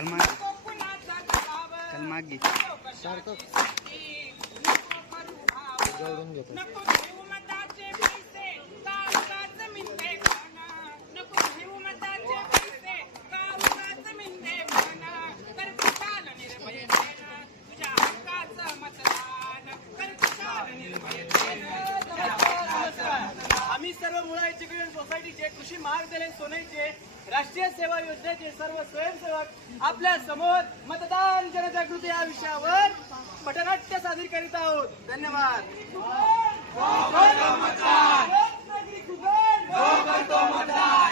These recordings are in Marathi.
चल मागे. चल जोडून घेतो नको मताचे नको मताचे आम्ही सर्व मुळा एज्युकेशन सोसायटीचे कृषी महाविद्यालय सोनईचे राष्ट्रीय सेवा योजनेचे सर्व स्वयंसेवक आपल्यासमोर मतदान जनजागृती या विषयावर पटनाट्य सादर करीत आहोत. धन्यवाद. मतदान.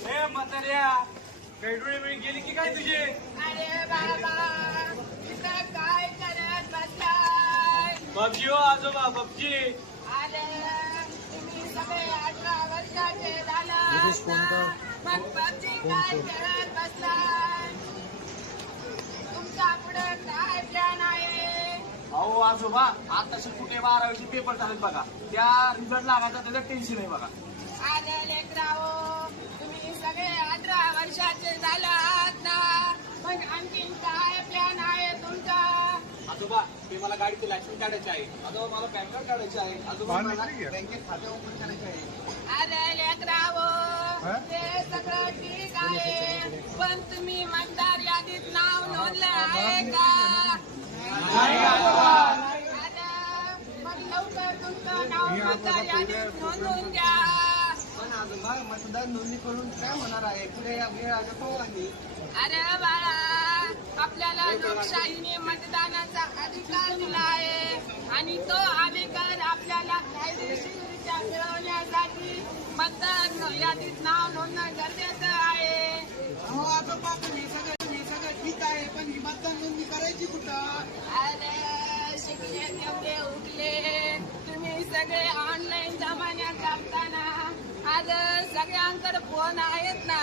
हे म्हाताऱ्या काही डोळे वेळी गेली की काय तुझे? अरे बाबा इथं काय करत बसलाय? पबजी हो आजोबा पबजी. अरे तुम्ही सगळे अठरा वर्षाचे झाला? मग पबजी काय करत बसलाय? तुमच्यापुढे काय प्लॅन आहे? अहो आजोबा आताशी कुठे बारावीचे पेपर झालेत बघा. त्या रिझल्ट लागायचा त्याचं टेन्शन आहे बघा. अरे लेकराओ तुम्ही सगळे अठरा वर्षाचे झाला आहात ना. मग आणखीन काय प्लॅन आहे तुमचा? आजोबा ते मला गाडीचे लायसन्स काढायचे आहे. आजोबा मला पॅन कार्ड काढायचे आहे. आजोबा मला बँकेत खाते ओपन करायचे आहे. अरे लेकरावो ते सगळं ठीक आहे. पण तुम्ही मतदार यादीत नाव नोंदलं आहे का अरे, मग लवकर तुमचं नाव मतदार यादीत घ्या पण आजोबा मतदान नोंदणी करून काय होणार आहे पुढे या वेळ आलं पाहू आम्ही अरे बाळा आपल्याला लोकशाहीने मतदानाचा अधिकार दिला आहे आणि तो अधिकार आपल्याला कायदेशीररित्या मिळवण्यासाठी मतदान यादीत नाव नोंदणं गरजेचं आहे. हो आजोबा पण हे सगळं हे सगळं ठीक आहे पण ही नोंदणी करायची कुठं? अरे शिक्षक एवढे उठले. सगळ्यांकडे फोन आहेत ना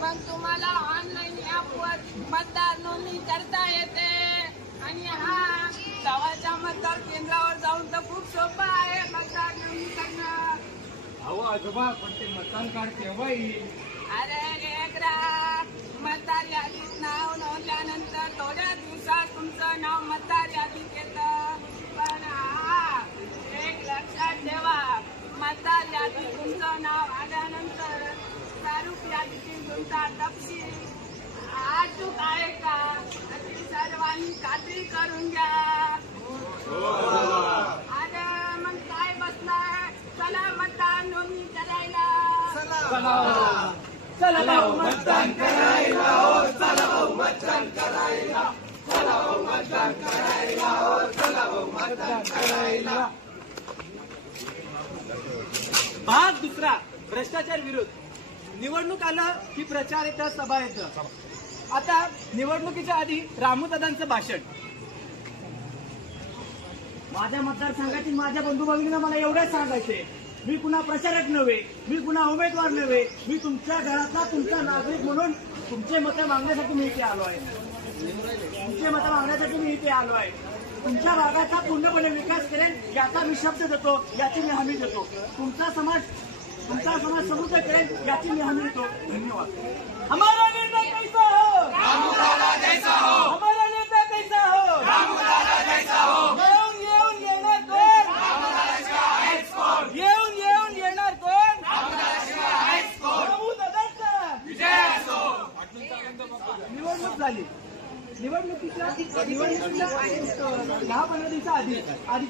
मग तुम्हाला ऑनलाईन ऍपवर मतदार नोंदणी करता येते. आणि हा गावाच्या मतदार केंद्रावर जाऊन तर खूप सोपं आहे मतदार नोंदणी करणं अहो आजोबा पण ते मतदान कार्ड केव्हा येईल? अरे लेकरा मतदार यादीत नाव नोंदल्यानंतर थोड्या दिवसात तुमचं नाव मतदार यादीत येतं पण हा एक लक्षात ठेवा मतदार यादीत तुमचं नाव आल्यानंतर प्रारूप यादीतील तुमचा तपशील. अचूक आहे का? अशी सर्वांनी खात्री करून घ्या. अरे मग काय बसलाय चला मतदान नोंदणी करायला. चला. मतदान भ्रष्टाचार विरोध निवडणूक आलं की प्रचार येतं सभा येतं. आता निवडणुकीच्या आधी रामूदादांचं भाषण. माझ्या मतदारसंघातील माझ्या बंधू भगिनींना मला एवढंच सांगायचे मी पुन्हा प्रचारक नव्हे मी पुन्हा उमेदवार नव्हे मी तुमच्या घरातला तुमचा नागरिक म्हणून तुमचे मतं मागण्यासाठी मी इथे आलो आहे. तुमचे मतं मागण्यासाठी मी इथे आलो आहे. तुमच्या भागाचा पूर्णपणे विकास करेन याचा मी शब्द देतो याची मी हमी देतो. तुमचा समाज तुमचा समाज समृद्ध करेन याची मी हमी देतो. धन्यवाद. हमारा निर्णय कैसा हो? हमारा निर्णय कैसा हो? येऊन येऊन येणार कोण? येऊन येऊन येणार कोण? प्रभू दादांचा निवडणूक झाली. निवडणुकीच्या निवडणुकीच्या दहा पंधरा दिवसा आधी आधी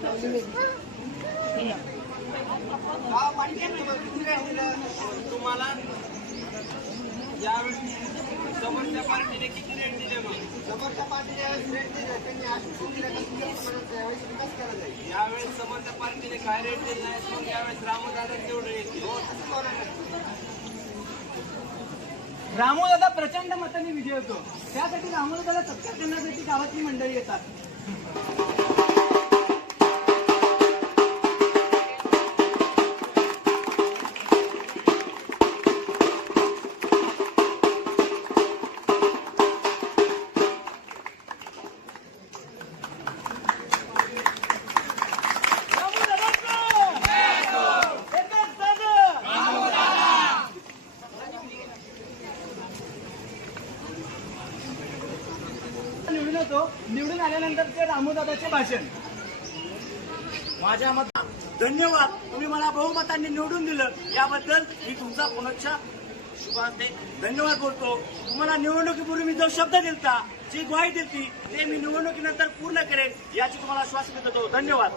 तुम्हाला यावेळी समोरच्या पार्टीने किती रेट दिले मग समोरच्या पार्टीने रेट दिले त्यांनी यावेळेस समोरच्या पार्टीने काय रेट दिले नाही मग यावेळेस रामदादा तेवढे येतील रामोदादा प्रचंड मताने विजय होतो. त्यासाठी रामोदादाला सत्कार करण्यासाठी गावातली मंडळी येतात. निवडून होतो निवडून आल्यानंतरचे रामोदादाचे भाषण. माझ्या मता धन्यवाद. तुम्ही मला बहुमतांनी निवडून दिलं. याबद्दल मी तुमचा पुनश्च शुभार्थे धन्यवाद बोलतो. तुम्हाला निवडणुकीपूर्वी मी जो शब्द दिलता जी ग्वाही दिलती ते मी निवडणुकीनंतर पूर्ण करेन याची तुम्हाला श्वास देतो. धन्यवाद.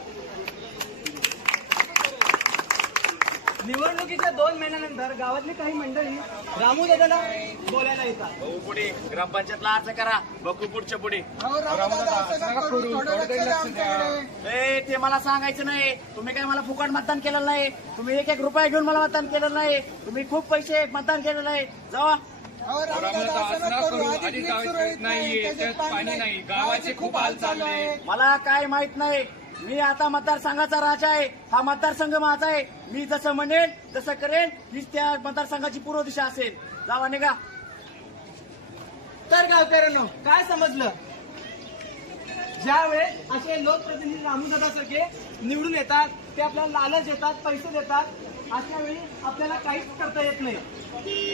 निवडणुकीच्या दोन महिन्यानंतर गावातली काही मंडळी रामोदादाला बोलायला येतात. भाऊ पुढे. ग्रामपंचायतला अर्ज करा. बघू पुढच्या पुढे. ए ते मला सांगायचं नाही. तुम्ही काय मला फुकट मतदान केलेलं नाही? तुम्ही एक एक रुपया घेऊन मला मतदान केलेलं नाही. तुम्ही खूप पैसे मतदान केलेलं आहे. जावा. नाहीये त्यात पाणी नाही. गावाचे खूप हाल चालले. मला काय माहीत नाही. मी आता मतदारसंघाचा राजा आहे. हा मतदारसंघ माझा आहे. मी जसं म्हणेन तसं करेन. हीच त्या मतदारसंघाची पूर्व दिशा असेल. जावा निघा. तर गावकऱ्यांनो काय समजलं? ज्यावेळेस असे लोकप्रतिनिधी रामूदादासारखे निवडून येतात ते आपल्याला लालच देतात पैसे देतात अशा वेळी आपल्याला काहीच करता येत नाही.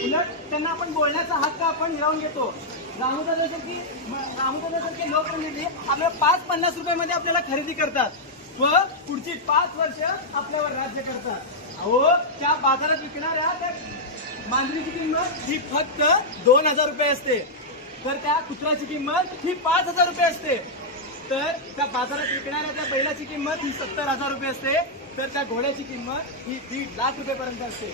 उलट त्यांना आपण बोलण्याचा हक्क आपण हिरावून घेतो. रामूदादासारखी रामूदादासारखे लोकप्रतिनिधी आपल्याला पाच पन्नास रुपयामध्ये आपल्याला खरेदी करतात. व पुढची पाच वर्ष आपल्यावर राज्य करतात. अहो त्या बाजारात विकणाऱ्या त्या मांजरीची किंमत ही फक्त दोन हजार रुपये असते. तर त्या कुत्र्याची किंमत ही पाच हजार रुपये असते. तर त्या बाजारात विकणाऱ्या त्या बैलाची किंमत ही सत्तर हजार रुपये असते. तर त्या घोड्याची किंमत ही दीड लाख रुपयेपर्यंत असते.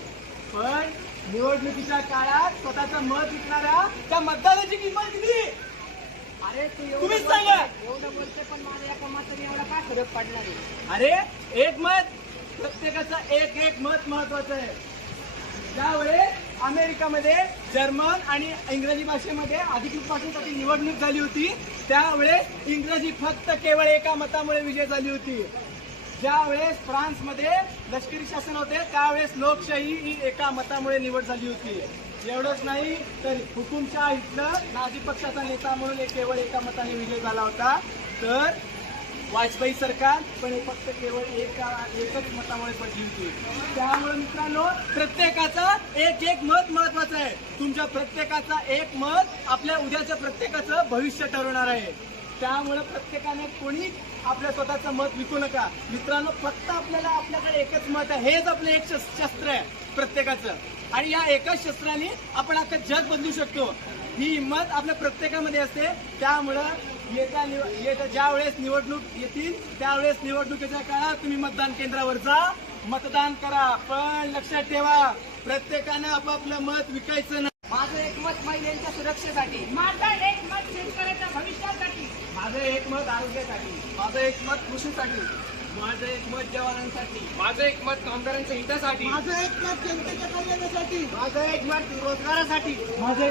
पण निवडणुकीच्या काळात स्वतःचं मत विकणाऱ्या त्या मतदानाची किंमत किती? अरे तू एवढं तुम्हीच बोलतोय, सांगा. एवढं बोलतोय पण माझ्या एका मात्र एवढा काय फरक पडणार आहे अरे एक मत प्रत्येकाचं एक एक मत महत्वाचं आहे. त्यावेळेस अमेरिकामध्ये जर्मन आणि इंग्रजी भाषेमध्ये अधिकृत भाषेसाठी निवडणूक झाली होती त्यावेळेस इंग्रजी फक्त केवळ एका मतामुळे विजय झाली होती. ज्यावेळेस फ्रान्समध्ये लष्करी शासन होते त्यावेळेस लोकशाही ही एका मतामुळे निवड झाली होती. एवढंच नाही तर हुकुमशाह इथलं नाझी पक्षाचा नेता म्हणून एक केवळ एका मताने विजय झाला होता. तर वाजपेयी सरकार पण हे फक्त केवळ एका एकच मतामुळे पडली होती. त्यामुळे मित्रांनो प्रत्येकाचं एक एक मत महत्वाचं आहे. तुमच्या प्रत्येकाचा एक मत आपल्या उद्याच्या प्रत्येकाचं भविष्य ठरवणार आहे. त्यामुळे प्रत्येकाने कोणी आपल्या स्वतःचं मत विकू नका. मित्रांनो फक्त आपल्याला आपल्याकडे एकच मत आहे. हेच आपलं एक शस्त्र आहे प्रत्येकाचं. आणि या एकाच शस्त्राने आपण अख्खं जग बदलू शकतो. ही हिंमत आपल्या प्रत्येकामध्ये असते. त्यामुळं येत्या निव- येत्या ज्या वेळेस निवडणूक येतील त्यावेळेस निवडणुकीच्या काळात तुम्ही मतदान केंद्रावर जा. मतदान करा. पण लक्षात ठेवा प्रत्येकानं आपापलं मत विकायचं नाही. माझं एक मत महिलांच्या सुरक्षेसाठी. माझं एक मत शेतकऱ्याच्या भविष्यासाठी. माझं एक मत आरोग्यासाठी. माझं एक मत कृषीसाठी. माझं एक मत जवानांसाठी. माझं एक मत कामगारांच्या हितासाठी. माझं एक मत जनतेच्या कल्याणासाठी. माझं एक मत रोजगारासाठी. माझं